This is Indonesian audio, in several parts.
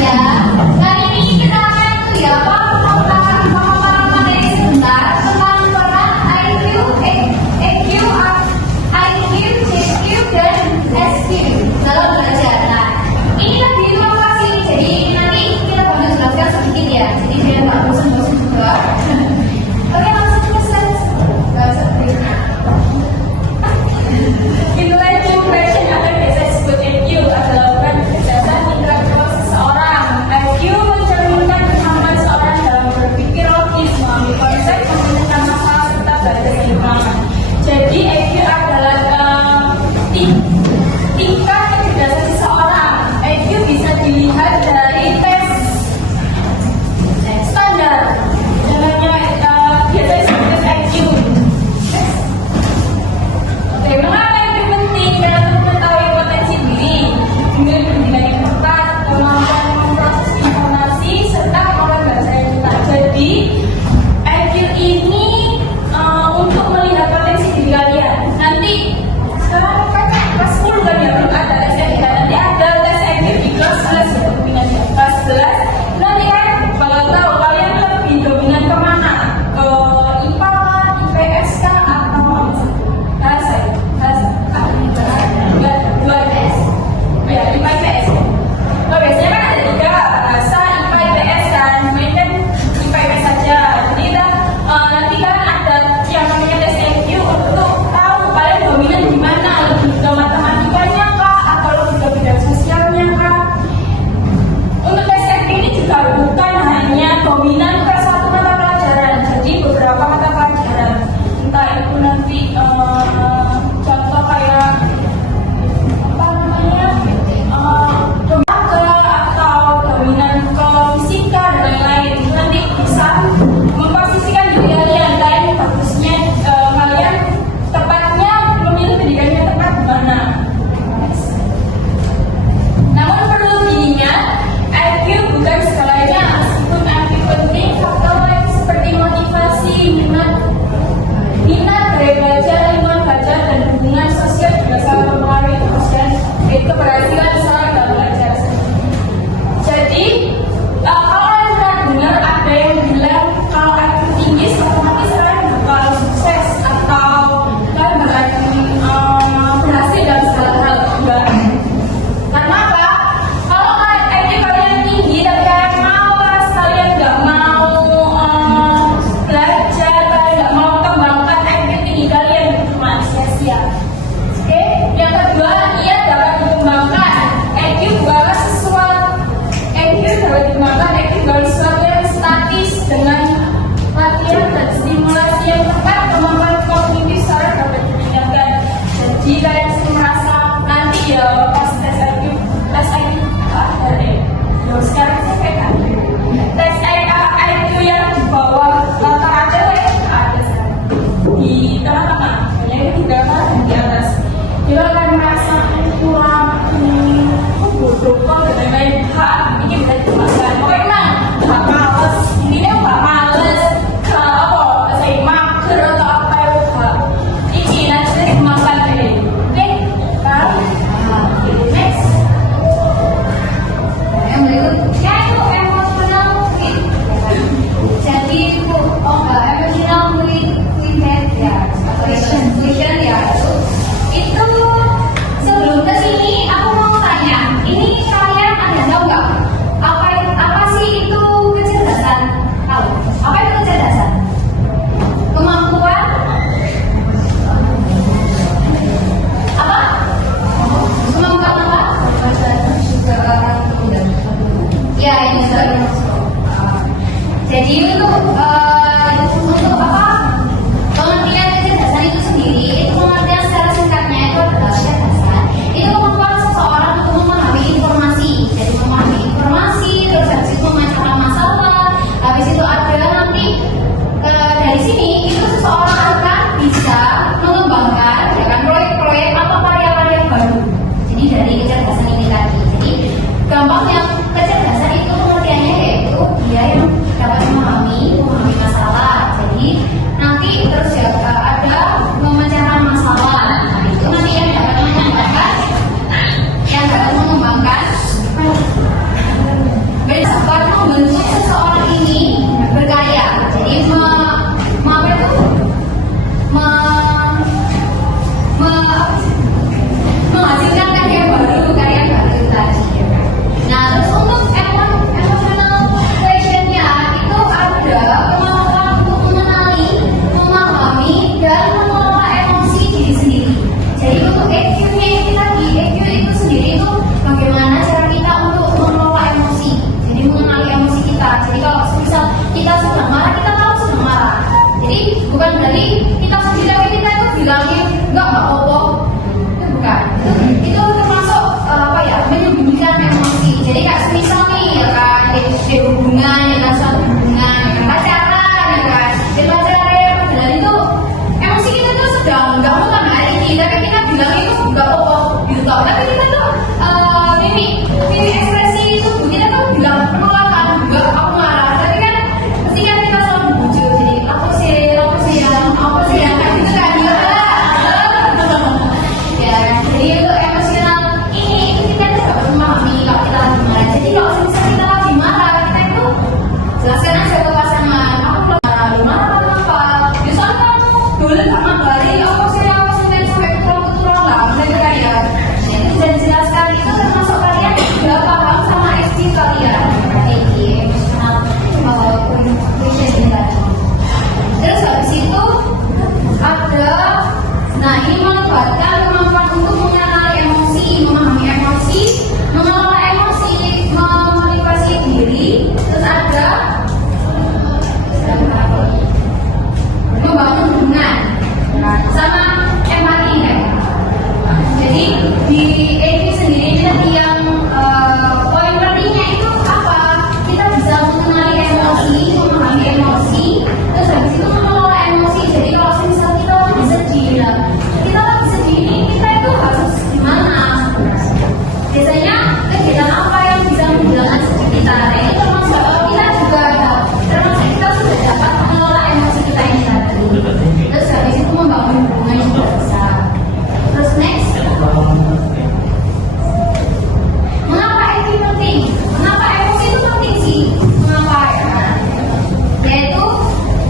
Ya, kali ini kita akan ya pemaparan materi sebentar tentang peran IQ, EQ, JQ, dan SQ dalam belajar. Nah, ini kan di lokasi, jadi nanti kita bantu jelaskan sedikit ya. Jadi biar nggak bosan-bosan juga. Oke, langsung ke slide. Nggak usah berikutnya. Intellectual question atau biasa disebut EQ adalah bukan kecerdasan intelektual seseorang. EQ mencerminkan kemampuan seorang dalam berpikir logis, memahami konsep, memecahkan masalah serta belajar keilmuan. Jadi EQ adalah tingkat kecerdasan seseorang. EQ bisa dilihat dari tes standar. Namanya biasa disebut EQ. Oke, mengapa itu penting? Karena untuk mengetahui potensi diri, memilih pendidikan yang tepat, kemampuan memproses informasi, serta kemampuan bahasa yang tepat. Jadi, EQ ini untuk melihat potensi diri kalian. Nanti, sekarang kan kelas 10 kan ya, belum ada tes EQ. Nanti ada tes EQ di kelas 11, kelas 11. Nanti kan bakal tahu kalian lebih dominan kemana? Ke IPA, IPS, atau bahasa ya? Dua IPS. Ya, IPA IPS. Oh, biasanya kan ada 3, bahasa, IPA IPS kan. Main kan IPA IPS saja. Jadi kita nanti kan ada yang namanya tes EQ untuk tahu kalian dominan di mana, lebih ke matematikanya kah, atau lebih ke bidang sosialnya kah. Untuk tes EQ ini juga bukan hanya dominan ke satu mata pelajaran, jadi beberapa mata pelajaran. Entah itu nanti contoh kayak apa namanya atau dominan ke fisika dan lain-lain. Nanti bisa memposisikan diri kalian bagusnya kalian tepatnya memilih pendidikan yang tepat di mana. Namun perlu diingat, IQ bukan segalanya. Meskipun IQ penting, faktor lain seperti motivasi, minat gaya belajar, lingkungan belajar, dan hubungan sosial juga sangat mempengaruhi keberhasilan seorang dalam belajar. Jadi, kalau kalian pernah dengar ada yang bilang kalau IQ tinggi otomatis kalian bakal sukses atau kalian bakal berhasil dalam segala hal. Enggak. Karena apa? Kalau IQ kalian tinggi tapi kalian malas, kalian nggak mau belajar, kalian nggak mau kembangkan IQ tinggi kalian, cuma sia-sia. Oke, yang kedua, ia dapat dikembangkan. EQ bukanlah sesuatu yang statis. Dengan latihan dan stimulasi yang tepat, kemampuan kognitif seorang dapat ditingkatkan. Jadi kalian sering merasa nanti ya pas tes IQ ada deh. Sekarang saya kayak tes IQ yang di bawah rata-rata ada di tengah-tengah, banyak di bawah dan di atas. Kita akan merasa kurang bodoh kok dan lain-lain. Ini bisa dikembangkan. Pokoknya nggak males, ini nggak males ke apa, saya mager atau apa ya. Ini nanti dikembangkan ini. Oke, next. Yang berikutnya itu emotional with. Jadi itu emotional with ya, question ya. Itu sebelum ke sini aku mau tanya, ini kalian ada tahu nggak apa sih itu kecerdasan? Tahu? Apa itu kecerdasan? Kemampuan apa? Kemampuan apa? Ya, ini sudah. Jadi untuk apa? Pengertian kecerdasan itu sendiri, itu pengertian secara singkatnya itu adalah kecerdasan. Itu kemampuan seseorang untuk memahami informasi. Jadi memahami informasi, terus habis itu memecahkan masalah. Habis itu ada nanti dari sini itu seseorang akan bisa mengembangkan ya kan, proyek-proyek atau karya-karya baru. Jadi dari kecerdasan ini tadi. Jadi gampangnya kecerdasan itu pengertiannya yaitu dia yang dapat memahami dapat membentuk seseorang ini berkarya. Jadi apa itu? Menghasilkan karya baru itu tadi. Nah, terus untuk emotional questionnya itu ada kemampuan untuk mengenali, memahami, dan mengelola emosi diri sendiri. Jadi untuk EQ-nya itu tadi, EQ itu sendiri itu bagaimana cara kita untuk mengelola emosi. Jadi mengenali emosi kita. Jadi kalau misal kita sedang marah, kita tahu sedang marah. Jadi bukan berarti kita sedih tapi kita itu bilangin enggak apa-apa. Itu bukan. Itu termasuk menyembunyikan emosi. Jadi kayak semisal nih ya kan, di hubungan, ya kan, suatu hubungan, ya kan, pacaran, ya kan, di pacaran, padahal itu emosi kita tuh sedang nggak mau kan hari ini, tapi kita bilang itu nggak apa-apa, gitu tau. Tapi kita tuh mimik ekspresi tubuh kita tuh bilang penolakan, enggak, aku marah. Tapi kan pasti kan kita selalu bujuk, jadi apa sih yang kayak gitu kan, ya kan. Jadi itu emosional ini kita tuh dapat memahami kalau kita lagi marah. Jadi kalau misalnya kita lagi marah, kita itu jelaskan aja ke pasangan, aku lagi marah kenapa? Misalnya kamu dulu sama balik, apa sih sampai keturun lah, mereka ya. Jadi sudah dijelaskan itu termasuk kalian sudah paham sama SD kalian. Ini emosional question tadi. Terus habis itu ada, nah ini melibatkan kemampuan untuk mengenali emosi, memahami emosi, mengelola emosi, memotivasi diri. Terus ada membangun hubungan sama empati ya. Jadi di EQ sendiri tadi yang poin pentingnya itu apa? Kita bisa mengenali emosi, memahami emosi, terus habis itu mengelola emosi. Jadi kalau misal kita lagi sedih, kita lagi sedih ini kita itu harus gimana? Biasanya kegiatan apa yang bisa menghilangkan sedih kita? Itu termasuk kita juga termasuk kita sudah dapat mengelola emosi kita ini tadi. Terus habis itu membangun hubungan juga bisa. Terus next, mengapa itu penting? Mengapa emosi itu penting sih? Mengapa ya? Yaitu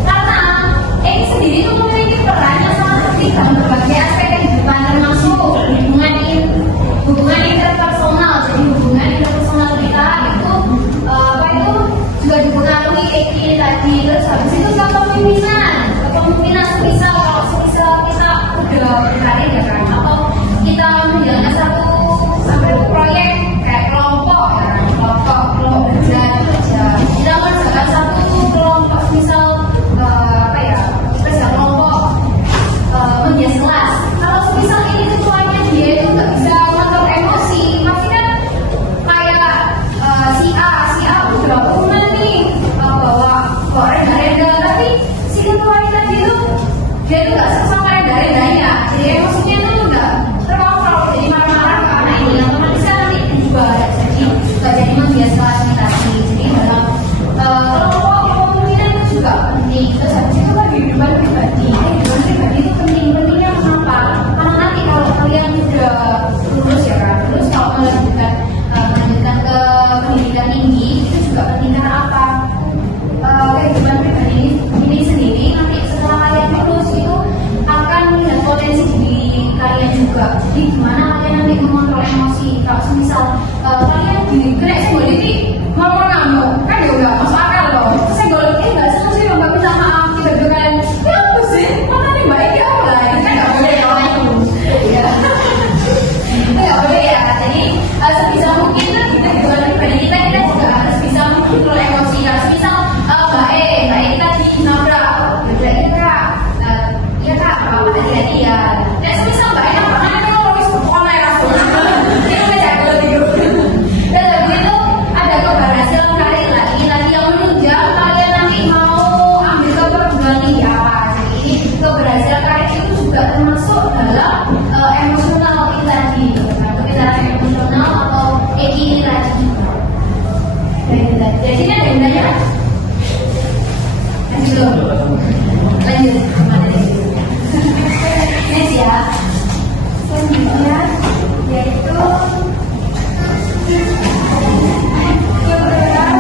karena ini sendiri itu memiliki peran yang sangat penting dalam berbagai aspek kehidupan, termasuk hubungan interpersonal. Jadi hubungan interpersonal kita itu juga dipengaruhi EQ tadi. Terus habis itu kepemimpinan semisal kalau semisal kita udah berkarir ya kan, atau kita menjalankan satu proyek kayak kelompok ya kan, kelompok kerja, kita mengerjakan satu kelompok misal kerja kelompok menghias kelas. Kalau misal ini ketuanya dia itu nggak bisa kontrol emosi, pasti kan kayak si A udah punya nih bawa renda-renda, tapi si ketuanya tadi itu dia tuh nggak sama renda-rendanya, jadi emosinya itu nggak terkontrol, jadi marah-marah ke anak ini, yang otomatis kan nanti juga nggak jadi menghias kelas kita sih. Jadi dalam kelompok kepemimpinan itu juga penting. Terus habis itu kan kehidupan pribadi itu pentingnya kenapa? Karena nanti kalau kalian sudah lulus ya kan, terus kalau melanjutkan ke pendidikan tinggi itu juga penting. Karena apa? Kehidupan pribadi ini sendiri nanti setelah kalian lulus itu akan melihat potensi diri kalian juga. Jadi gimana kalian nanti mengontrol emosi? Kalau misal kalian kena senggol ini mau ngamuk kan ya udah masuk akal loh. Senggol ini nggak seneng sih, mbak minta maaf, tiba-tiba kalian ya apa sih? Mana nih mbak ini apa lagi? Kan nggak boleh ya. Itu nggak boleh ya. Jadi sebisa mungkin kan kita kehidupan pribadi kita juga harus bisa mengontrol emosi. Kalau misal mbak kita dinabrak, ya kak, apa hati-hati ya. Dan misal mbak nabrak, nanti kalau bisa pokoknya ya. Ini udah jago gitu. Dan lagu itu ada keberhasilan kalian lagi yang menunjang kalian nanti mau ambil ke perguruan tinggi apa. Jadi ini keberhasilan kalian itu juga termasuk dalam emosional ini tadi. Kita emosional atau EQ ini tadi. Jadi ini ada undangnya. Lanjut kemana nih? Next ya. Selanjutnya yaitu keberadaan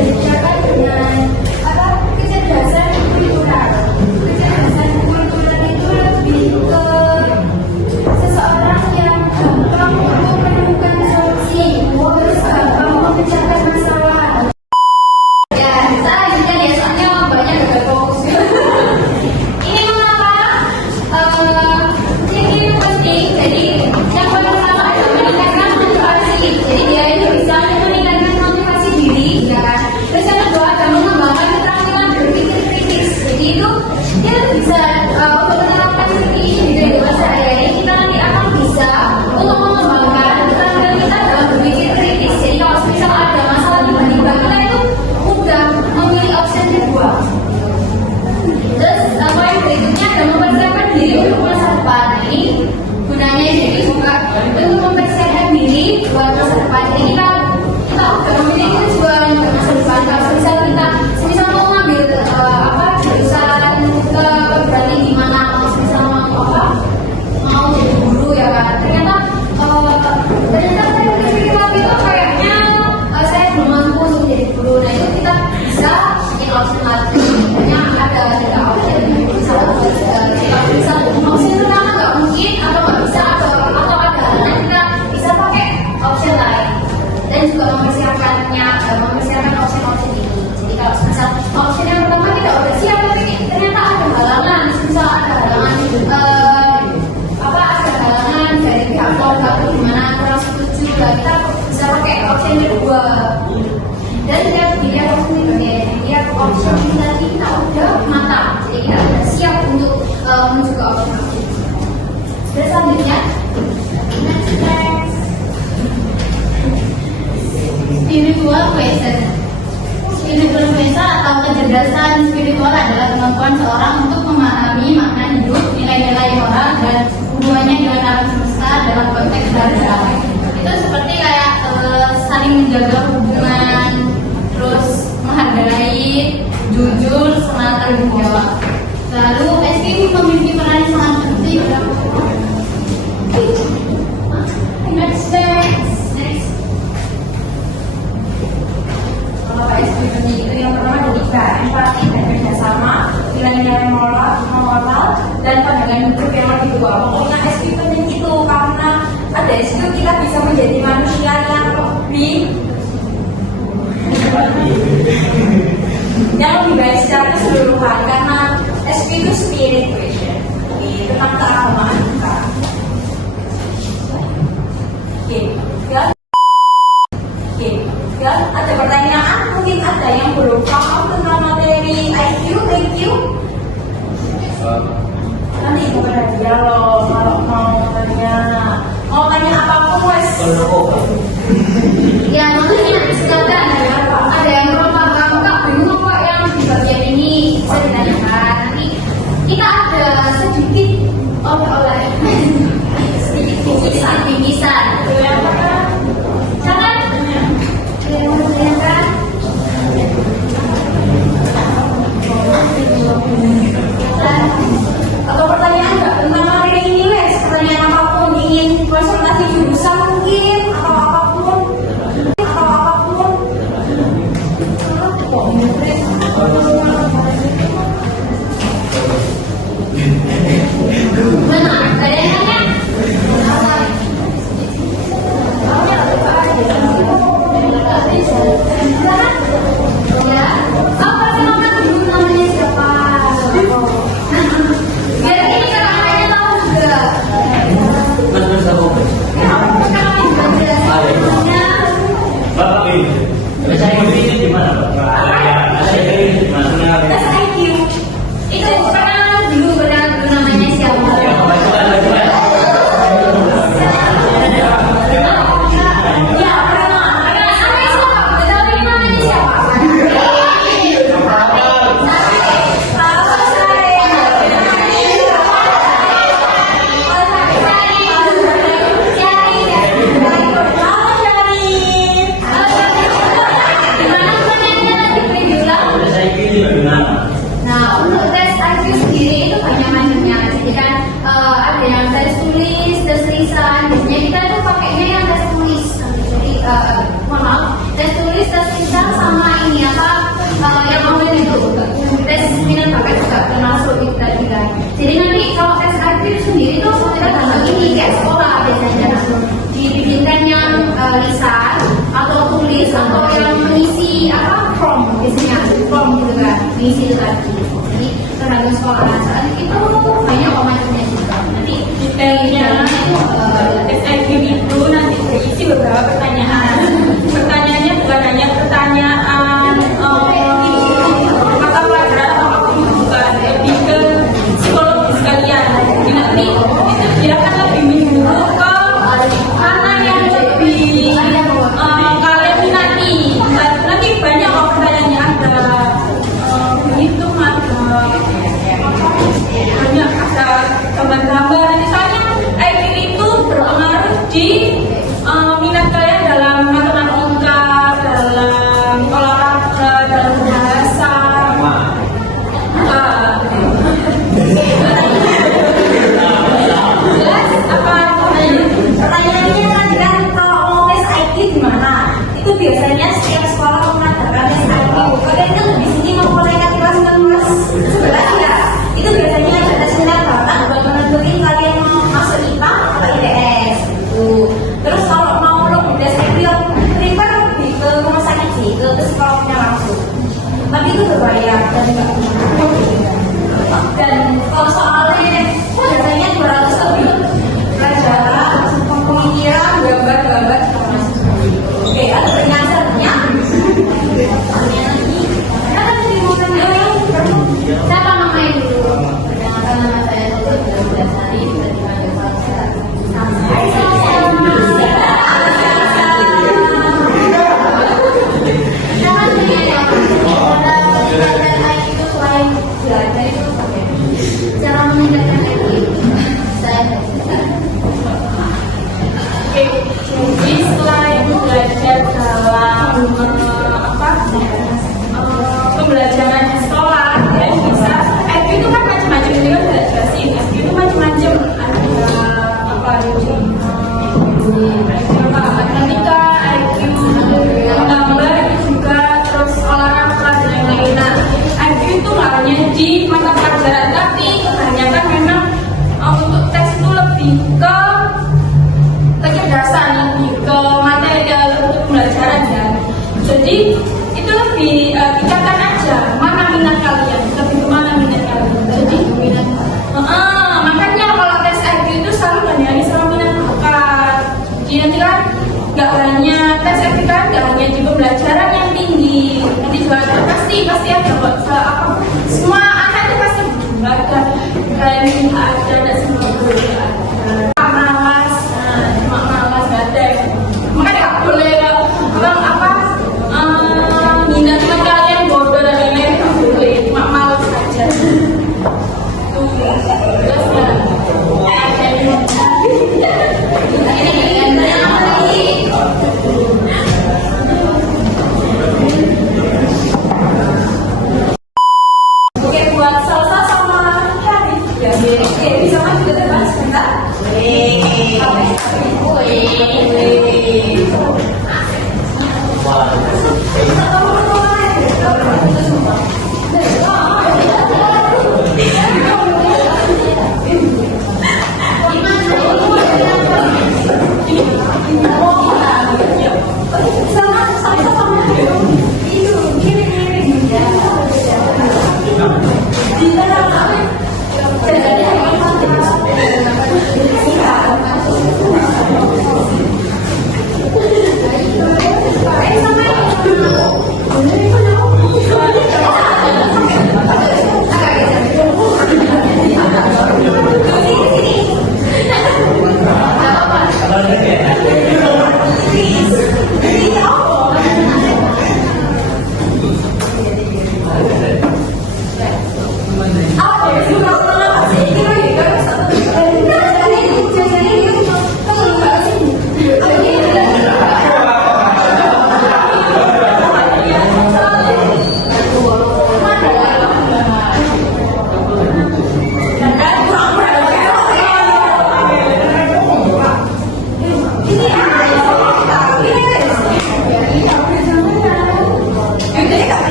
disediakan dengan apa kecerdasan kultural. Kecerdasan kultural itu lebih ke seseorang yang gampang untuk menemukan solusi, terus gampang memecahkan masalah. Ya, kita lanjutkan ya, soalnya banyak gagal fokus. Ini mengapa ini penting? Jadi yang pertama adalah meningkatkan motivasi. Jadi dia itu bisa meningkatkan motivasi diri, ya kan? Terus yang kedua adalah mengembangkan keterampilan berpikir kritis. Jadi itu dia bisa untuk menerapkan seperti ini di kehidupan sehari-hari. Kita nanti akan bisa untuk mengembangkan keterampilan kita dalam berpikir kritis. Jadi kalau misal ada masalah di balik kita itu mudah memilih opsi kedua. Terus poin berikutnya adalah mempersiapkan diri untuk masa depan. Nah, ini gunanya jadi juga untuk mempersiapkan diri buat masa depan. Jadi kita udah memiliki tujuan untuk masa depan. Kalau misal kita mau ngambil jurusan perguruan tinggi mana, misal mau jadi guru ya kan. Ternyata saya berpikir lagi itu kayaknya saya belum mampu untuk jadi guru. Nah itu kita bisa bikin opsi lagi. Misalnya ada 3 opsi, bisa opsi pertama nggak mungkin atau nggak bisa atau ada halangan, kita bisa pakai opsi lain dan juga mempersiapkan opsi ini. Jadi kalau misal opsi yang pertama kita udah siap tapi ternyata ada halangan, misal ada halangan ada halangan dari pihak keluarga atau gimana kurang setuju, kita bisa pakai opsi yang kedua. Dan dia opsi tadi kita udah matang, jadi kita udah siap untuk menuju ke opsi. Dan selanjutnya spiritual quotient. Spiritual quotient atau kecerdasan spiritual adalah kemampuan seorang untuk memahami makna hidup, nilai-nilai moral dan hubungannya dengan alam semesta dalam konteks beragama. Itu seperti kayak saling menjaga hubungan, terus menghargai, jujur, sama tanggung jawab. Lalu SPP memiliki peran yang sangat penting. Next. Kalau SPP itu yang pertama ada 3, empati dan kerjasama, nilai-nilai moral dan pandangan hidup yang lebih tua. Pokoknya SPP itu karena ada SPP kita bisa menjadi manusia yang lebih baik secara keseluruhan, karena SP itu spirit question, tentang keagamaan kita. Dan ada pertanyaan, mungkin ada yang belum paham tentang materi IQ, thank you. Nanti kepada dia loh, kalau mau tanya apapun wes. Ya, makanya silakan. Ada yang belum paham, Kak, bingung kok yang di bagian ini bisa ditanyakan. Nanti kita ada sedikit oleh sedikit bingkisan. Jangan. Ada yang mau ditanyakan? Atau pertanyaan nggak tentang materi ini wes? Pertanyaan apapun, ingin konsultasi jurusan mungkin atau lagi. Jadi tergantung sekolah asal itu banyak macamnya juga. Nanti Detailnya SIQ itu nanti berisi beberapa pertanyaan. Pertanyaannya bukan hanya pertanyaan mata pelajaran atau bukan, lebih ke psikologis kalian. Jadi nanti itu dia akan lebih menyuruh ke mana yang lebih kalian minati. Nanti banyak pertanyaannya, ada berhitung, ada banyak, ada gambar-gambar. Misalnya IQ itu berpengaruh di minat kalian dalam matematika, dalam olahraga, dalam bahasa. Jelas apa? Pertanyaannya kan kalau mau tes IQ gimana? Itu biasanya setiap sekolah mengadakan tes IQ. Kalian kan di sini memulaikan kelas 11 ya. Itu biasanya ada tes minat bakat buat menentuin kalian mau masuk IPA atau IPS. Terus kalau mau lebih tes IQ yang prefer lebih ke rumah sakit sih, ke psikolognya langsung. Tapi itu berbayar dan nggak dan kalau soalnya biasanya 200 lebih pelajaran, pemikiran, gambar-gambar sama masih. Oke, ada penyasarannya. siapa namanya dulu? Perkenalkan nama saya Dr. Dasari dari Kepala cara meningkatkan IQ saya Oke, jadi selain belajar dalam pembelajaran di sekolah, kalian bisa IQ itu kan macam-macam, ini kan sudah jelasin. IQ itu macam-macam, ada apa itu? Matematika, IQ gambar itu juga, terus olahraga dan lain-lain. Nah, IQ itu nggak hanya di mata pelajaran, tapi kebanyakan memang untuk tes itu lebih ke kecerdasan, lebih ke materi untuk pembelajaran ya. Jadi itu lebih tingkatkan aja mana minat kalian, lebih ke mana minat kalian. Jadi minat. Makanya kalau tes IQ itu selalu bandingkan sama minat bakat. Jadi nanti kan nggak hanya tes IQ kan, nggak hanya di pembelajaran yang tinggi, nanti juga ada pasti ada apa? Semua anak itu pasti ada berani, ada dan semua ada. Malas, cuma malas nggak ada. Makanya nggak boleh bilang apa minat kalian bodoh dan lain-lain, nggak boleh, cuma malas saja. Tuh, terus oke, buat salsa sama Syarif ya, oke, bisa maju ke depan sebentar.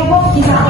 kepo, bisa